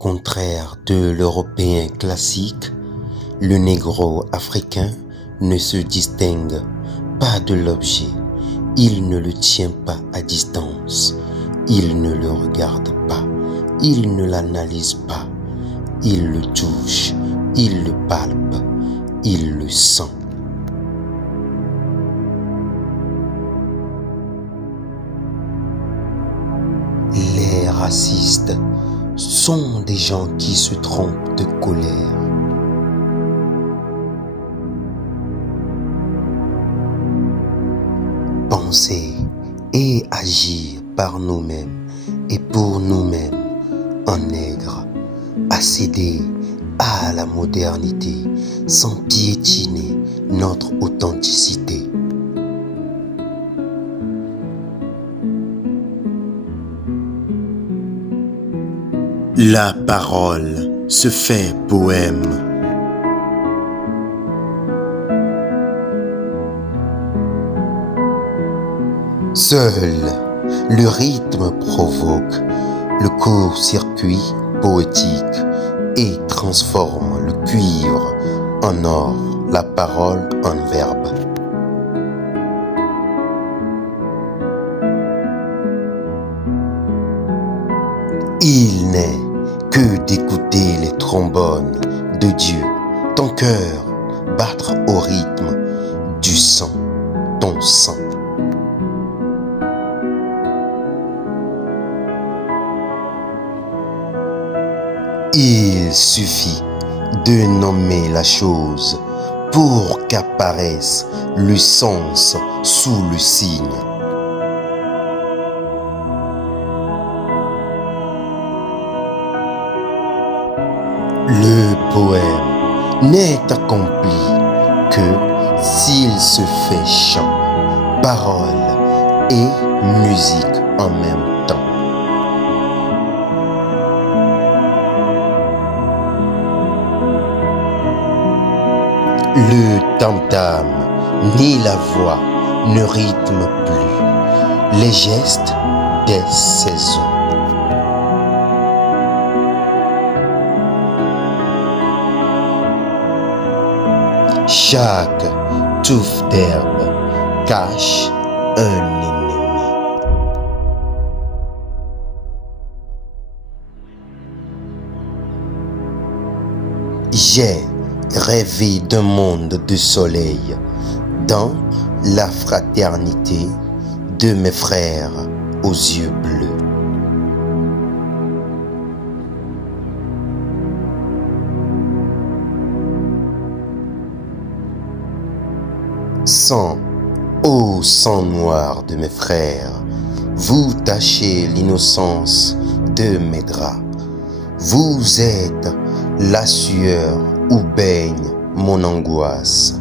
contraire de l'Européen classique, le négro africain ne se distingue pas de l'objet. Il ne le tient pas à distance. Il ne le regarde pas. Il ne l'analyse pas. Il le touche. Il le palpe. Il le sent. Les racistes sont des gens qui se trompent de colère. Penser et agir par nous-mêmes et pour nous-mêmes en nègre, à céder à la modernité sans piétiner notre authenticité. La parole se fait poème. Seul le rythme provoque le court-circuit poétique et transforme le cuivre en or, la parole en verbe. Il n'est que d'écouter les trombones de Dieu, ton cœur battre au rythme du sang, ton sang. Il suffit de nommer la chose pour qu'apparaisse le sens sous le signe. Le poème n'est accompli que s'il se fait chant, parole et musique en même temps. Le tam-tam ni la voix ne rythment plus les gestes des saisons. Chaque touffe d'herbe cache un ennemi. J'ai rêvé d'un monde de soleil dans la fraternité de mes frères aux yeux bleus. Sang, ô sang noir de mes frères, vous tachez l'innocence de mes draps. Vous êtes la sueur où baigne mon angoisse.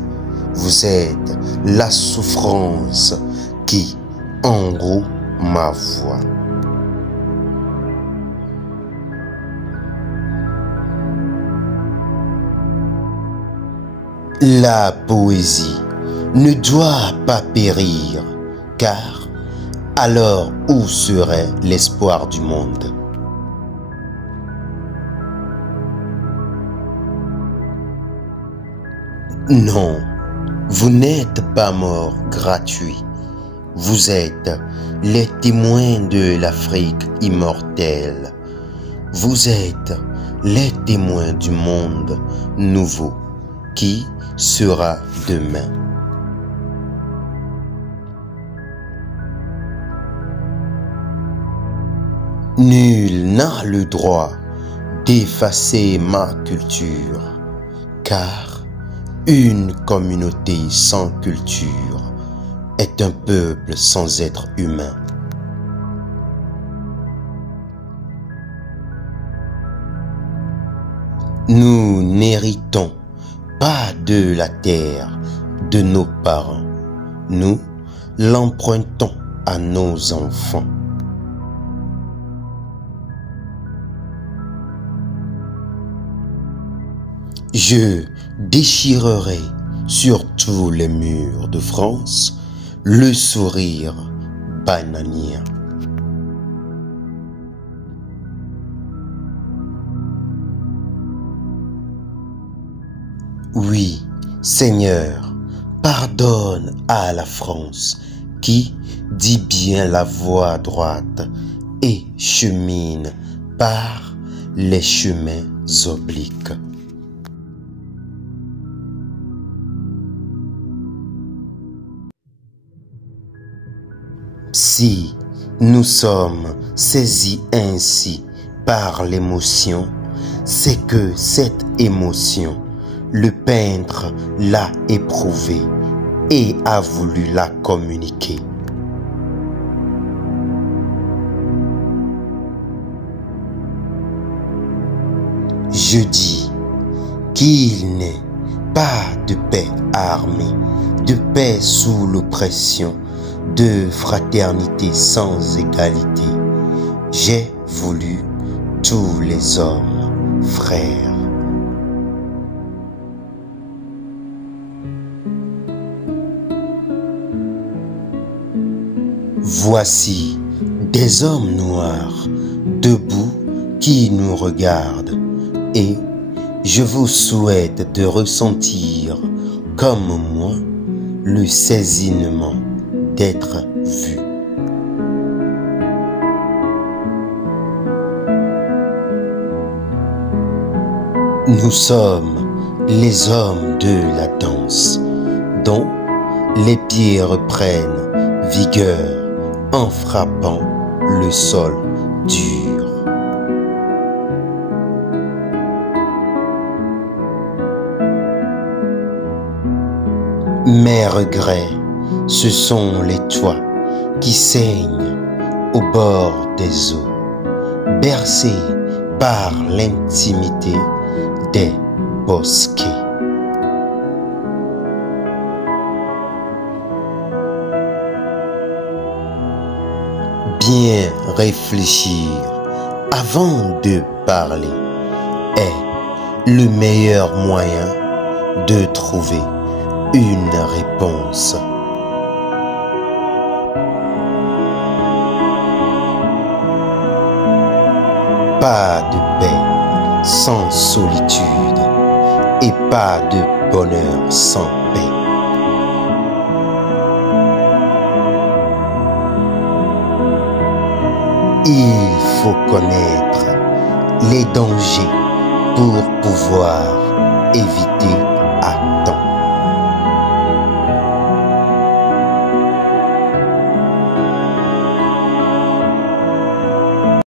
Vous êtes la souffrance qui enroue ma voix. La poésie ne doit pas périr, car alors où serait l'espoir du monde? Non, vous n'êtes pas mort gratuit. Vous êtes les témoins de l'Afrique immortelle. Vous êtes les témoins du monde nouveau qui sera demain. Nul n'a le droit d'effacer ma culture, car une communauté sans culture est un peuple sans être humain. Nous n'héritons pas de la terre de nos parents, nous l'empruntons à nos enfants. Je déchirerai sur tous les murs de France le sourire bananien. Oui, Seigneur, pardonne à la France qui dit bien la voie droite et chemine par les chemins obliques. Si nous sommes saisis ainsi par l'émotion, c'est que cette émotion, le peintre l'a éprouvée et a voulu la communiquer. Je dis qu'il n'est pas de paix armée, de paix sous l'oppression, de fraternité sans égalité. J'ai voulu tous les hommes frères. Voici des hommes noirs debout qui nous regardent et je vous souhaite de ressentir comme moi le saisissement d'être vu. Nous sommes les hommes de la danse dont les pieds reprennent vigueur en frappant le sol dur. Mes regrets, ce sont les toits qui saignent au bord des eaux, bercés par l'intimité des bosquets. Bien réfléchir avant de parler est le meilleur moyen de trouver une réponse. Pas de paix sans solitude et pas de bonheur sans paix. Il faut connaître les dangers pour pouvoir éviter